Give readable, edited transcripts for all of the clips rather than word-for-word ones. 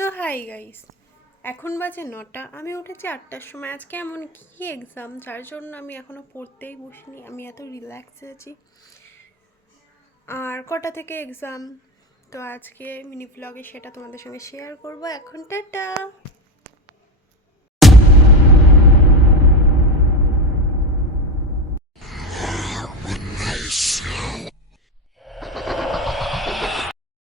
তো hi guys, এখন বাজে 9টা। আমি উঠেছি 8টার সময়। আজকে এমন কি এক্সাম যার জন্য আমি এখনও পড়তেই বসিনি। আমি এত রিল্যাক্সে আছি। আর কটা থেকে এক্সাম, তো আজকে মিনি ব্লগে সেটা তোমাদের সঙ্গে শেয়ার করব। এখন টাটা।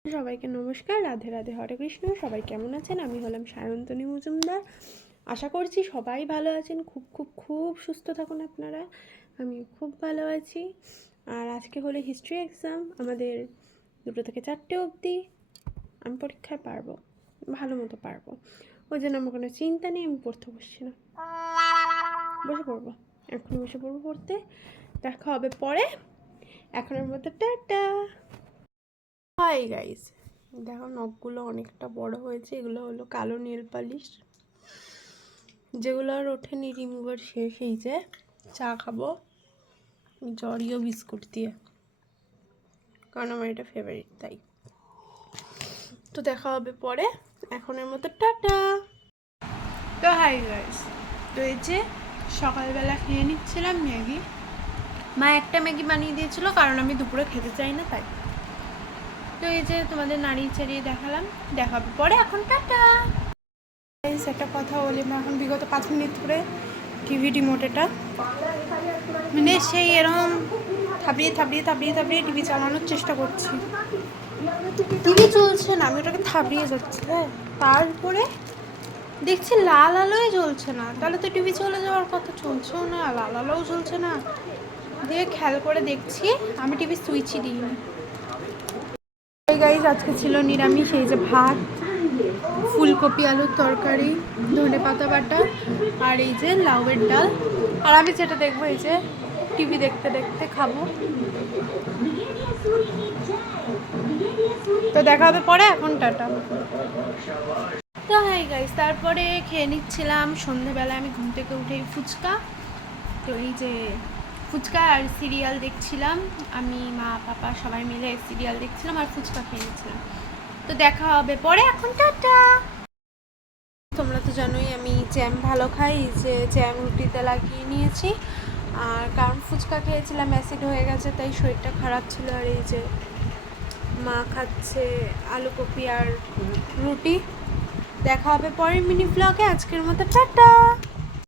সবাইকে নমস্কার, রাধে রাধে, হরে কৃষ্ণ। সবাই কেমন আছেন? আমি হলাম সায়ন্তনী মজুমদার। আশা করছি সবাই ভালো আছেন। খুব খুব খুব সুস্থ থাকুন আপনারা। আমি খুব ভালো আছি। আর আজকে হলো হিস্ট্রি এক্সাম আমাদের 2টো থেকে 4টে অবধি। আমি পরীক্ষায় পারবো, ভালো মতো পারবো। ওই জন্য আমার কোনো চিন্তা নেই। আমি পড়তে বসছি না, বসে পড়বো। এখনই বসে পড়বো পড়তে। দেখা হবে পরে। এখনের মতো টাটা। হাই গাইস, দেখো নখগুলো অনেকটা বড় হয়েছে। এগুলো হলো কালো নেল পালিশ, যেগুলো আর ওঠেনি, রিমুভার শেষ। এই যে চা খাবো জরিও বিস্কুট দিয়ে, কারণ আমার এটা ফেভারিট, তাই। তো দেখা হবে পরে। এখনের মতো টাটা। তো হাই গাইস, তো এই যে সকালবেলা খেয়ে নিচ্ছিলাম ম্যাগি। মা একটা ম্যাগি বানিয়ে দিয়েছিল, কারণ আমি দুপুরে খেতে চাই না, তাই। তো এই যে তোমাদের নাড়িয়ে চাড়িয়ে দেখালাম। দেখাবে পরে। এখন টাটা। একটা কথা বলি, আমরা এখন বিগত 5 মিনিট ধরে টিভি রিমোটেটা মানে সেই এরকম থাবড়িয়ে থাবড়িয়ে থাবড়িয়ে থাবড়িয়ে টিভি চালানোর চেষ্টা করছি। টিভি চলছে না, আমি ওটাকে থাবড়িয়ে যাচ্ছি। হ্যাঁ, তারপরে দেখছি লাল আলোই জ্বলছে না। তাহলে তো টিভি চলে যাওয়ার কথা, চলছেও না, লাল আলোও জ্বলছে না। দিয়ে খেয়াল করে দেখছি আমি টিভি সুইচই দিইনি। এই গাইজ, আজকে ছিল নিরামিষ। এই যে ভাত, ফুলকপি আলুর তরকারি, ধনে পাতা বাটা, আর এই যে লাউয়ের ডাল। আর আমি যেটা দেখবো, এই যে টিভি দেখতে দেখতে খাবো। তো দেখা হবে পরে। এখন টাটা। তো হাই গাইস, তারপরে খেয়ে নিচ্ছিলাম সন্ধেবেলায়। আমি ঘুম থেকে উঠেই ফুচকা, তো এই যে ফুচকা আর সিরিয়াল দেখছিলাম। আমি, মা, পাপা সবাই মিলে সিরিয়াল দেখছিলাম আর ফুচকা খেয়ে নিচ্ছিলাম। তো দেখা হবে পরে। এখন টাটা। তোমরা তো জানোই আমি জ্যাম ভালো খাই। যে জ্যাম রুটিতে লাগিয়ে নিয়েছি। আর কারণ ফুচকা খেয়েছিলাম, অ্যাসিড হয়ে গেছে, তাই শরীরটা খারাপ ছিল। আর এই যে মা খাচ্ছে আলু কপি আর রুটি। দেখা হবে পরের মিনি ব্লগে। আজকের মতো টাটা।